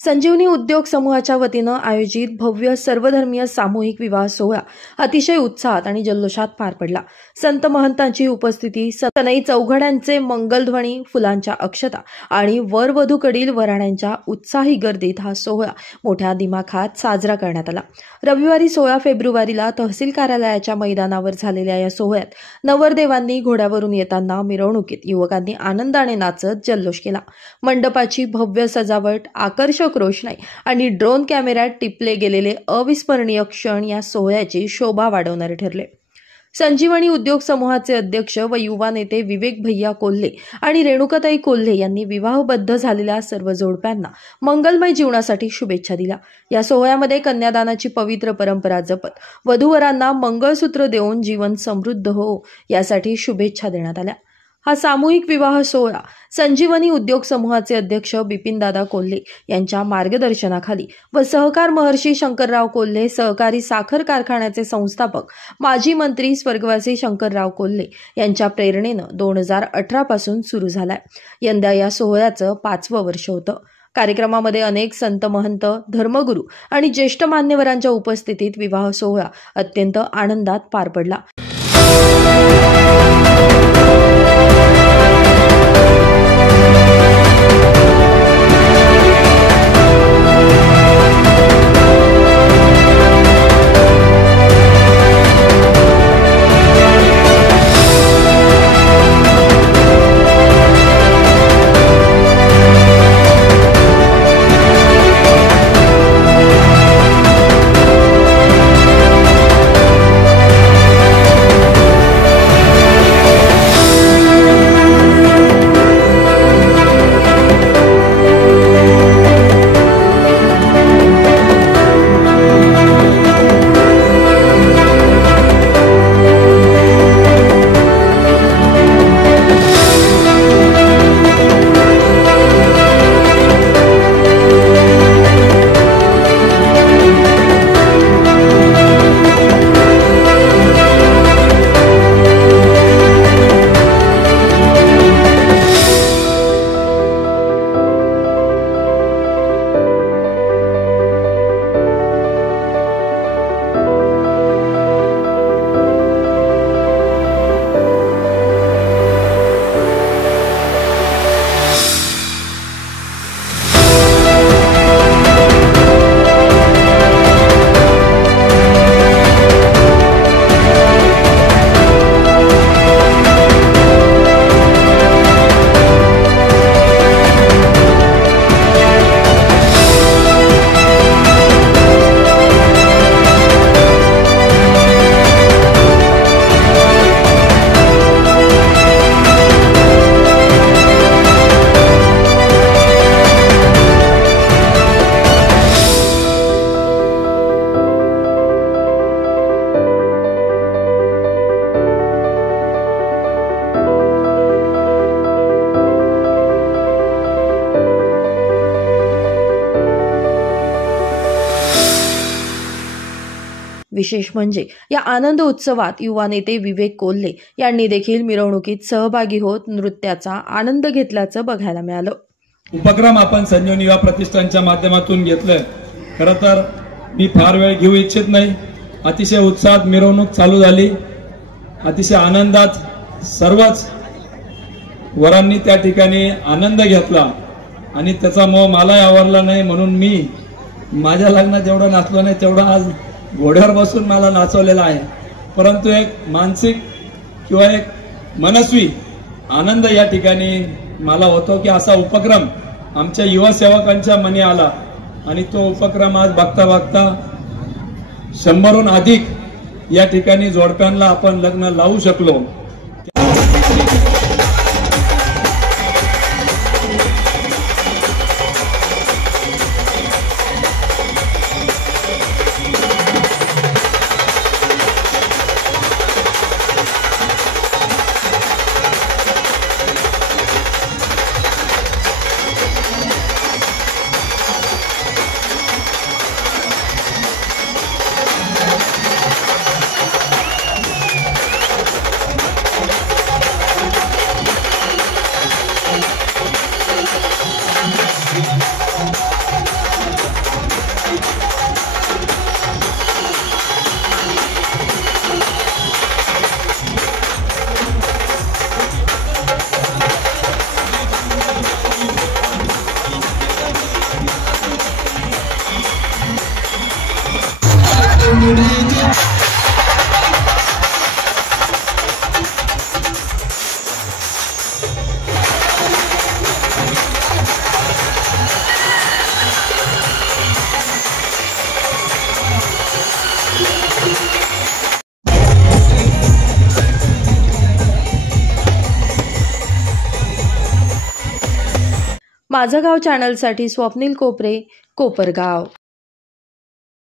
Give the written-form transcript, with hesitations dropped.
संजीवनी उद्योग समूहाच्या वतीनं आयोजित भव्य सर्वधर्मीय सामूहिक विवाह सोहळा अतिशय उत्साहात आणि जल्लोषात पार पडला। संत महंतांची उपस्थिती, सनई चौघड्यांचे मंगलध्वनी, फुलांच्या अक्षता आणि वरवधूकडील वऱ्हाड्यांच्या उत्साही गर्दीत हा सोहळा मोठ्या दिमाखात साजरा करण्यात आला। रविवारी 16 फेब्रुवारीला तहसील कार्यालयाच्या मैदानावर झालेल्या या सोहळ्यात नवरदेवांनी घोड्यावरून येताना मिरवणुकीत युवकांनी आनंदाने नाचत जल्लोष केला। मंडपाची भव्य सजावट, आकर्षक रोषणाई आणि ड्रोन कॅमेऱ्यात टिपले गेलेले अविस्मरणीय क्षण या सोहळ्याची शोभा वाढवणारे ठरले। संजीवनी उद्योग समूहाचे अध्यक्ष व युवा नेते विवेक भैया कोल्हे आणि रेणुकाताई कोल्हे यांनी विवाहबद्ध झालेल्या सर्व जोडप्यांना मंगलमय जीवनासाठी शुभेच्छा दिल्या। या सोहळ्यामध्ये कन्यादानाची पवित्र परंपरा जपत वधूवरांना मंगळसूत्र देऊन जीवन समृद्ध हो यासाठी शुभेच्छा देण्यात आल्या। हा सामूहिक विवाह सोहळा संजीवनी उद्योग समूहाचे अध्यक्ष बिपिनदादा कोल्हे यांच्या मार्गदर्शनाखाली व सहकार महर्षी शंकरराव कोल्हे सहकारी साखर कारखान्याचे संस्थापक माजी मंत्री स्वर्गवासी शंकरराव कोल्हे यांच्या प्रेरणेने 2018 पासून सुरू झालाय। यंदा या सोहळ्याचं 5वं वर्ष होतं। कार्यक्रमामध्ये अनेक संत महंत, धर्मगुरू आणि ज्येष्ठ मान्यवरांच्या उपस्थितीत विवाह सोहळा अत्यंत आनंदात पार पडला। विशेष म्हणजे या आनंद उत्सवात युवा नेते विवेक कोल्हे यांनी देखील मिरवणुकीत सहभागी होत नृत्याचा आनंद घेतल्याचं बघायला मिळालं। उपक्रम आपण संजीवनी युवा प्रतिष्ठानच्या माध्यमातून घेतलाय। खरं तर मी फार वेळ घेऊ इच्छित नाही। अतिशय उत्साहात मिरवणूक चालू झाली, अतिशय आनंदात सर्वच वरांनी त्या ठिकाणी आनंद घेतला आणि त्याचा मोह मला आवरला नाही, म्हणून मी माझ्या लग्नात जेवढा नाचलो नाही तेवढा आज घोड्यावर बसून मला नाचवलेला आहे। परंतु एक मानसिक किंवा एक मनस्वी आनंद या ठिकाणी मला होतो की असा उपक्रम आमच्या युवा सेवकांच्या मनी आला आणि तो उपक्रम आज बघता बघता 100हून अधिक या ठिकाणी जोडप्यांना आपण लग्न लावू शकलो। माझं गाव चॅनलसाठी स्वप्नील कोपरे, कोपरगाव.